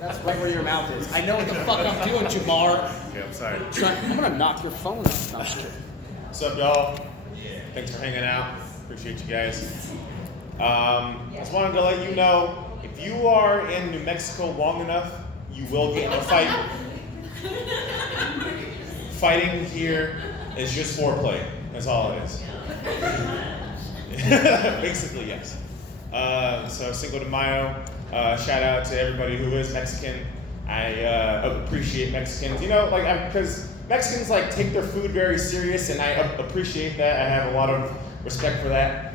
That's right where your mouth is. I know what the fuck I'm doing, Jamar. Okay, I'm sorry. I'm gonna knock your phone off. No, I'm just kidding. What's up, y'all? Thanks for hanging out. Appreciate you guys. Just wanted to let you know, if you are in New Mexico long enough, you will get in a fight. Fighting here is just foreplay. That's all it is. Basically, yes. So Cinco de Mayo. Shout out to everybody who is Mexican. I appreciate Mexicans. You know, like, because Mexicans like take their food very serious, and I appreciate that. I have a lot of respect for that.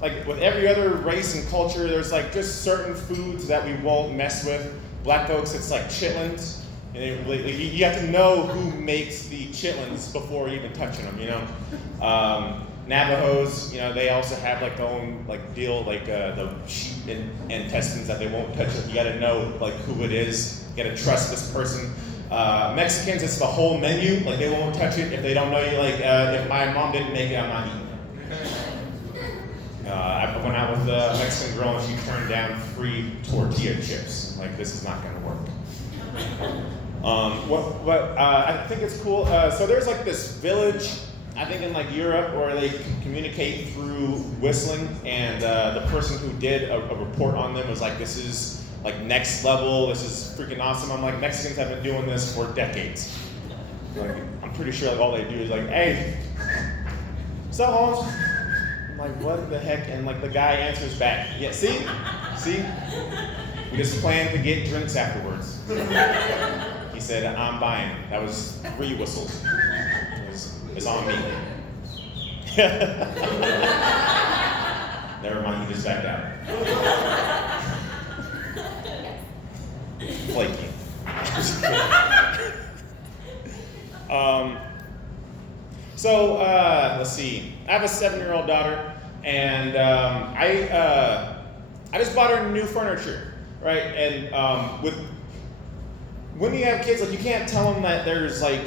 Like with every other race and culture, there's like just certain foods that we won't mess with. Black folks, it's like chitlins. And you have to know who makes the chitlins before even touching them, you know? Navajos, you know, they also have like their own like deal, like the sheep intestines that they won't touch. You gotta know like who it is. You gotta trust this person. Mexicans, it's the whole menu. Like they won't touch it if they don't know you. Like if my mom didn't make it, I'm not eating it. I went out with a Mexican girl and she turned down free tortilla chips. Like this is not gonna work. I think it's cool. So there's like this village, I think in like Europe, where they communicate through whistling, and the person who did a report on them was like, this is like next level, this is freaking awesome. I'm like, Mexicans have been doing this for decades. Like, I'm pretty sure like all they do is like, hey, what's up, Holmes? I'm like, what the heck? And like the guy answers back, yeah, see? We just planned to get drinks afterwards. He said, I'm buying. That was 3 whistles. It's on me. Never mind, he just backed out. Flaky. Let's see. I have a 7-year-old daughter, and I just bought her new furniture, right? And when you have kids, like you can't tell them that there's like,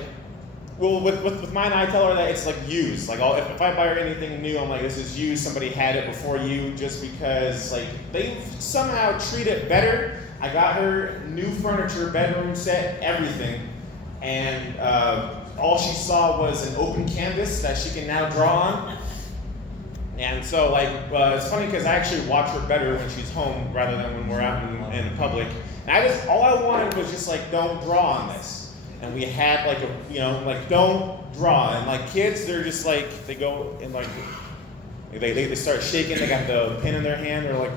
well, with mine, I tell her that it's like used. Like if I buy her anything new, I'm like, this is used. Somebody had it before you, just because like they somehow treat it better. I got her new furniture, bedroom set, everything, and all she saw was an open canvas that she can now draw on. And so like it's funny because I actually watch her better when she's home rather than when we're out in public. And all I wanted was just like, don't draw on this. And we had like like don't draw. And like kids, they're just like, they go and like, they start shaking, they got the pen in their hand, they're like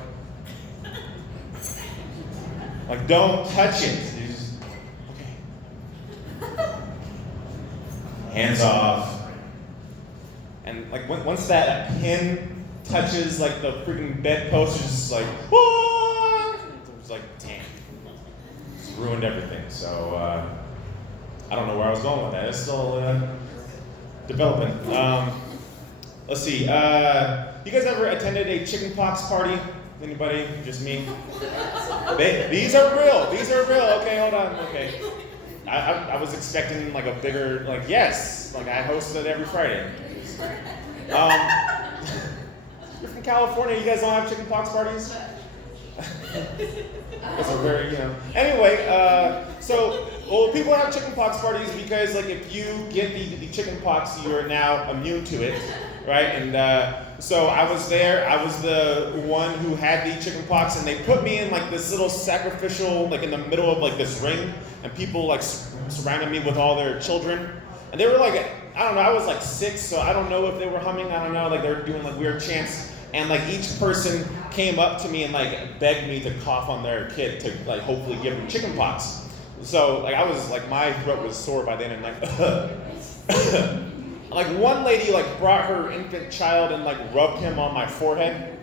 don't touch it. You're just, okay. Hands off. And like once that pen touches like the freaking bedpost, it's just like, what? It's like, damn. It's ruined everything. So I don't know where I was going with that. It's still developing. Let's see. You guys ever attended a chickenpox party? Anybody? Just me? These are real. These are real. Okay, hold on. Okay. I was expecting like a bigger, like, yes. Like I hosted it every Friday. You're from California. You guys don't have chickenpox parties? Those are very, you know. Anyway, people have chickenpox parties because, like, if you get the chickenpox, you are now immune to it, right? And so I was there. I was the one who had the chickenpox, and they put me in like this little sacrificial, like in the middle of like this ring, and people like surrounded me with all their children, and they were like, I don't know. I was like 6, so I don't know if they were humming. I don't know. Like they were doing like weird chants. And like each person came up to me and like begged me to cough on their kid to like hopefully give them chickenpox. So like I was like my throat was sore by then and like like one lady like brought her infant child and like rubbed him on my forehead.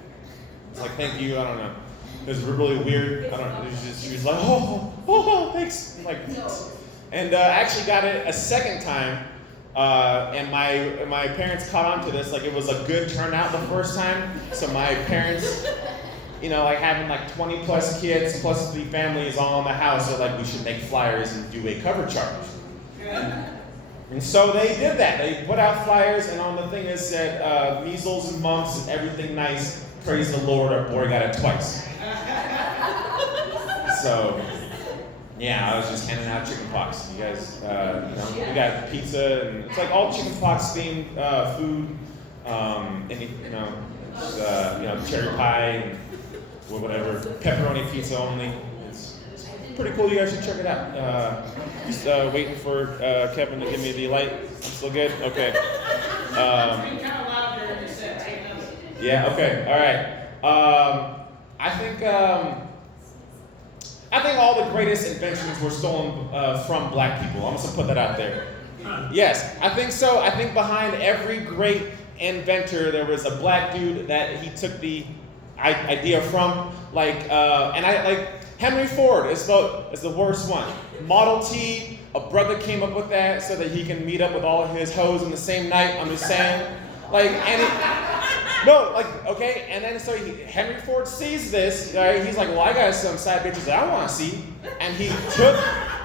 It's like thank you. I don't know. It was really weird. I don't know. She was like oh thanks. I'm like and I actually got it a second time. And my parents caught on to this, like it was a good turnout the first time. So my parents, you know, like having like 20 plus kids plus the families all in the house, they're like, we should make flyers and do a cover charge. And so they did that. They put out flyers, and on the thing it said, measles and mumps and everything nice. Praise the Lord, our boy got it twice. So, yeah, I was just handing out chicken pox. You guys, we got pizza, and it's like all chicken pox themed food. Cherry pie and whatever, pepperoni pizza only. It's pretty cool. You guys should check it out. Just waiting for Kevin to give me the light. I'm still good. Okay. Yeah. Okay. All right. I think all the greatest inventions were stolen from black people. I'm just gonna put that out there. Yes, I think so. I think behind every great inventor there was a black dude that he took the idea from. Like Henry Ford is the worst one. Model T, a brother came up with that so that he can meet up with all of his hoes in the same night. I'm just saying, okay, and then so Henry Ford sees this, right? He's like, well, I got some side bitches that I want to see, and he took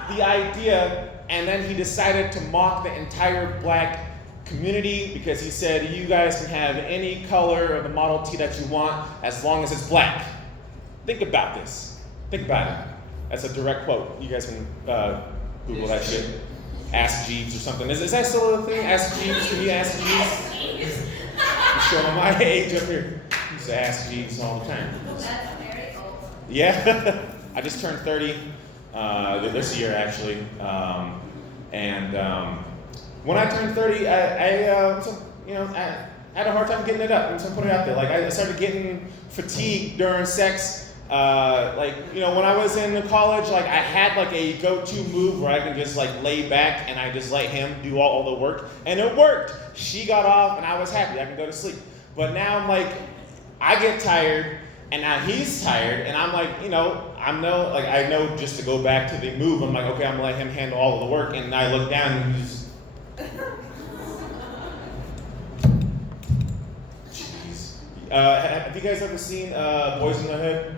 the idea, and then he decided to mock the entire black community because he said, you guys can have any color of the Model T that you want as long as it's black. Think about this. Think about it. That's a direct quote. You guys can Google that shit. Ask Jeeves or something. Is that still a thing? Ask Jeeves? Can you ask Jeeves? I'm showing my age up here. I used to ask Jeeves all the time. That's very old. Yeah. I just turned 30 this year, actually. When I turned 30, I had a hard time getting it up. I'm just gonna put it out there. Like I started getting fatigued during sex. When I was in college, like I had like a go-to move where I can just like lay back and I just let him do all the work, and it worked. She got off, and I was happy. I can go to sleep. But now I'm like, I get tired, and now he's tired, and I'm like, I know just to go back to the move. I'm like, okay, I'm gonna let him handle all of the work, and I look down and he's. Jeez. Have you guys ever seen Boys in the Hood?